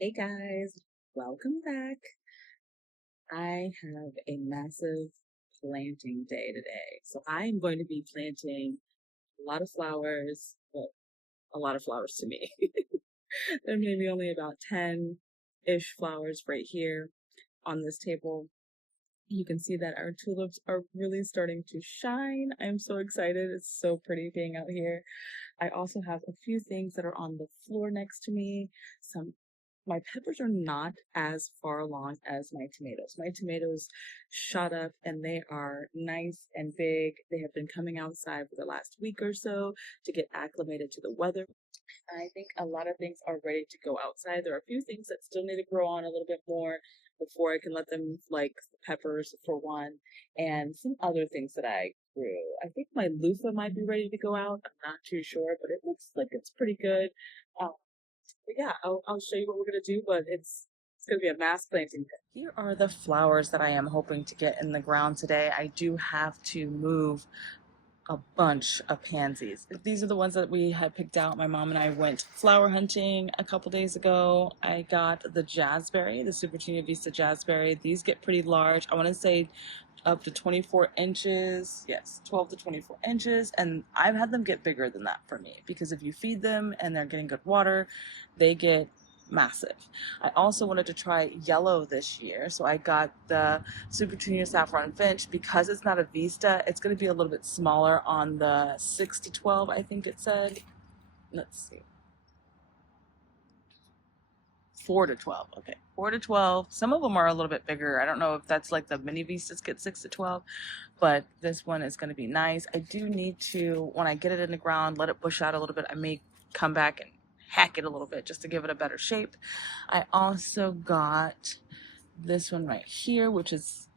Hey guys, welcome back. I have a massive planting day today. So I'm going to be planting a lot of flowers, well, a lot of flowers to me. There may be only about 10-ish flowers right here on this table. You can see that our tulips are really starting to shine. I'm so excited. It's so pretty being out here. I also have a few things that are on the floor next to me. Some My peppers are not as far along as my tomatoes. My tomatoes shot up and they are nice and big. They have been coming outside for the last week or so to get acclimated to the weather. I think a lot of things are ready to go outside. There are a few things that still need to grow on a little bit more before I can let them, like peppers for one, and some other things that I grew. I think my loofah might be ready to go out. I'm not too sure, but it looks like it's pretty good. But yeah, I'll show you what we're gonna do, but it's gonna be a mass planting day. Here are the flowers that I am hoping to get in the ground today. I do have to move a bunch of pansies. These are the ones that we had picked out. My mom and I went flower hunting a couple days ago. I got the jazzberry, the Supertunia Vista jazzberry. These get pretty large. I want to say up to 24 inches. Yes, 12 to 24 inches. And I've had them get bigger than that for me because if you feed them and they're getting good water, they get massive. I also wanted to try yellow this year, so I got the Super Junior Saffron Finch. Because it's not a Vista, it's going to be a little bit smaller on the 6 to 12, I think it said. Let's see. 4 to 12. Okay. 4 to 12. Some of them are a little bit bigger. I don't know if that's like the mini Vistas get 6 to 12, but this one is going to be nice. I do need to, when I get it in the ground, let it bush out a little bit. I may come back and hack it a little bit just to give it a better shape. I also got this one right here, which is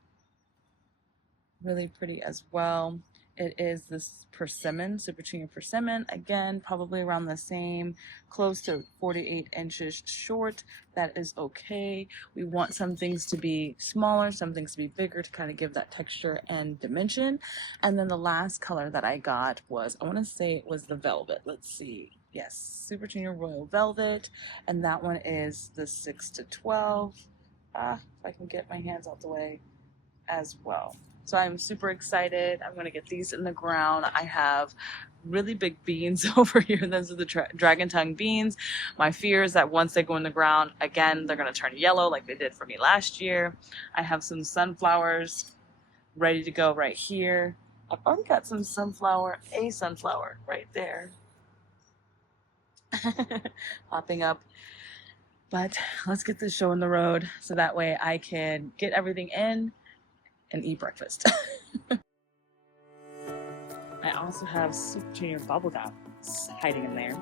really pretty as well. It is this persimmon, Super Junior persimmon. Again, probably around the same, close to 48 inches short. That is okay. We want some things to be smaller, some things to be bigger to kind of give that texture and dimension. And then the last color that I got was, I want to say it was the velvet. Let's see. Yes, Super Junior Royal Velvet. And that one is the 6 to 12. If I can get my hands out the way as well. So I'm super excited. I'm going to get these in the ground. I have really big beans over here. Those are the dragon tongue beans. My fear is that once they go in the ground, again, they're going to turn yellow like they did for me last year. I have some sunflowers ready to go right here. I've already got some sunflower right there popping up. But let's get this show on the road so that way I can get everything in and eat breakfast. I also have Super Junior bubblegum hiding in there.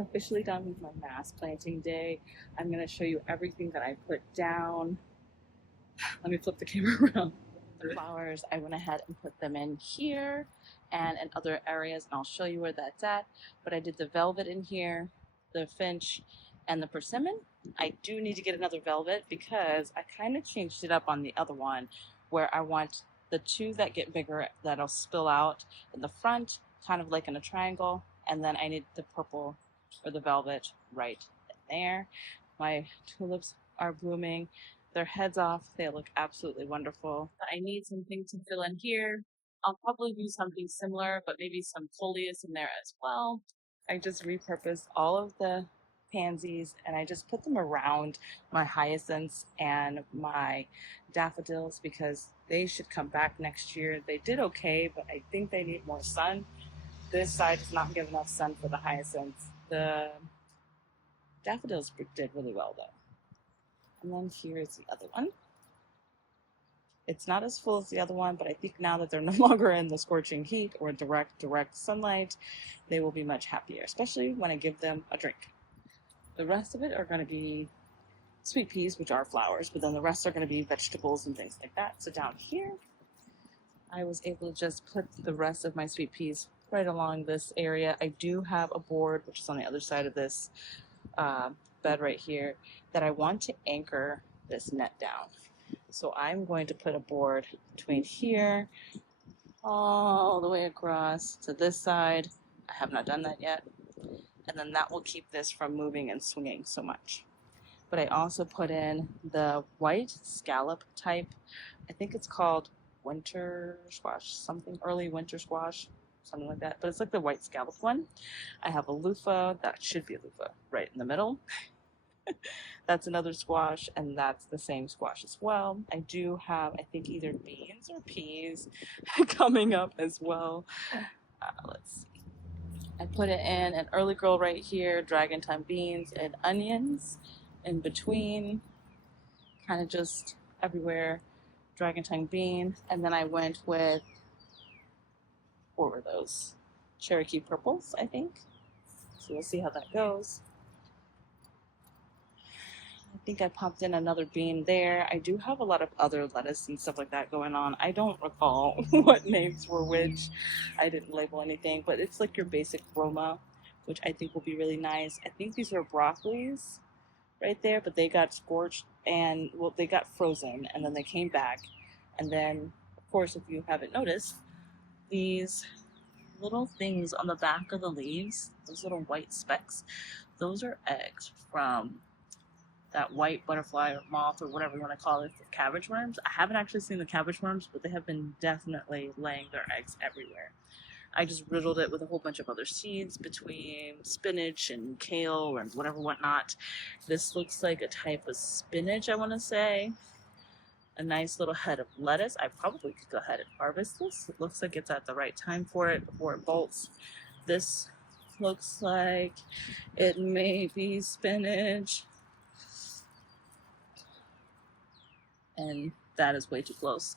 I'm officially done with my mass planting day. I'm going to show you everything that I put down. Let me flip the camera around. The flowers, I went ahead and put them in here and in other areas, and I'll show you where that's at. But I did the velvet in here, the finch, and the persimmon. I do need to get another velvet because I kind of changed it up on the other one, where I want the two that get bigger that'll spill out in the front, kind of like in a triangle, and then I need the purple or the velvet right there. My tulips are blooming. Their heads off. They look absolutely wonderful. I need something to fill in here. I'll probably do something similar, but maybe some coleus in there as well. I just repurposed all of the pansies and I just put them around my hyacinths and my daffodils because they should come back next year. They did okay, but I think they need more sun. This side does not get enough sun for the hyacinths. The daffodils did really well though. And then here's the other one. It's not as full as the other one, but I think now that they're no longer in the scorching heat or direct sunlight, they will be much happier, especially when I give them a drink. The rest of it are going to be sweet peas, which are flowers, but then the rest are going to be vegetables and things like that. So down here, I was able to just put the rest of my sweet peas right along this area. I do have a board, which is on the other side of this bed right here, that I want to anchor this net down. So I'm going to put a board between here all the way across to this side. I have not done that yet. And then that will keep this from moving and swinging so much. But I also put in the white scallop type. I think it's called winter squash, something, early winter squash, something like that. But it's like the white scallop one. I have a loofah, that should be a loofah, right in the middle. That's another squash, and that's the same squash as well. I do have, I think, either beans or peas coming up as well. Let's see. I put it in an early girl right here, dragon time beans and onions in between, kind of just everywhere, dragon time bean. And then I went with, what were those? Cherokee purples, I think. So we'll see how that goes. I think I popped in another bean there. I do have a lot of other lettuce and stuff like that going on. I don't recall what names were which. I didn't label anything, but it's like your basic Roma, which I think will be really nice. I think these are broccolis right there, but they got scorched and, well, they got frozen and then they came back. And then, of course, if you haven't noticed, these little things on the back of the leaves, those little white specks, those are eggs from that white butterfly or moth or whatever you want to call it, for cabbage worms. I haven't actually seen the cabbage worms, but they have been definitely laying their eggs everywhere. I just riddled it with a whole bunch of other seeds between spinach and kale and whatever whatnot. This looks like a type of spinach, I want to say. A nice little head of lettuce. I probably could go ahead and harvest this. It looks like it's at the right time for it before it bolts. This looks like it may be spinach. And that is way too close.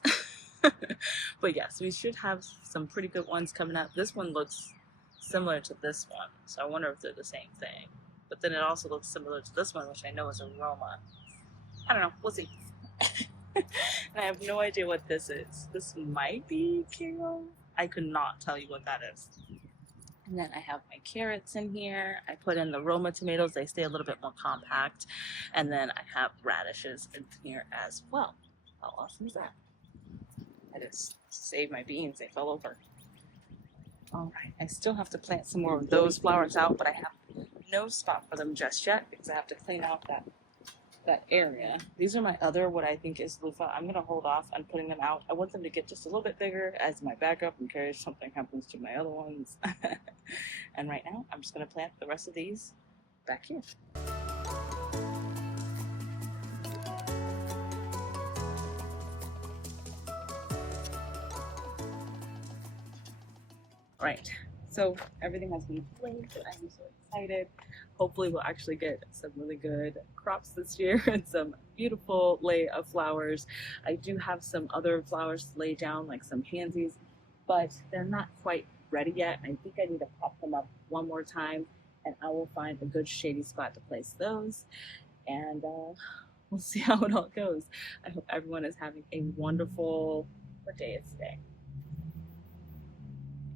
But yes, we should have some pretty good ones coming up. This one looks similar to this one, so I wonder if they're the same thing. But then it also looks similar to this one, which I know is a Roma. I don't know, we'll see. And I have no idea what this is. This might be kale. I could not tell you what that is. And then I have my carrots in here. I put in the Roma tomatoes. They stay a little bit more compact. And then I have radishes in here as well. How awesome is that? I just saved my beans. They fell over. All right. I still have to plant some more of those flowers out, but I have no spot for them just yet because I have to clean out that area. These are my other, what I think is loofah. I'm going to hold off on putting them out. I want them to get just a little bit bigger as my backup in case something happens to my other ones. And right now, I'm just going to plant the rest of these back here. Right, so everything has been placed. I'm so excited. Hopefully we'll actually get some really good crops this year and some beautiful lay of flowers. I do have some other flowers to lay down, like some pansies, but they're not quite ready yet. I think I need to pop them up one more time and I will find a good shady spot to place those. And we'll see how it all goes. I hope everyone is having a wonderful, what day is today?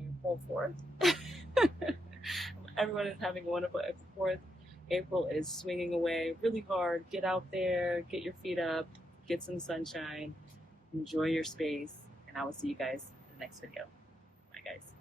April 4th. Everyone is having a wonderful April 4th. April is swinging away really hard. Get out there, get your feet up, get some sunshine, enjoy your space, and I will see you guys in the next video. Bye, guys.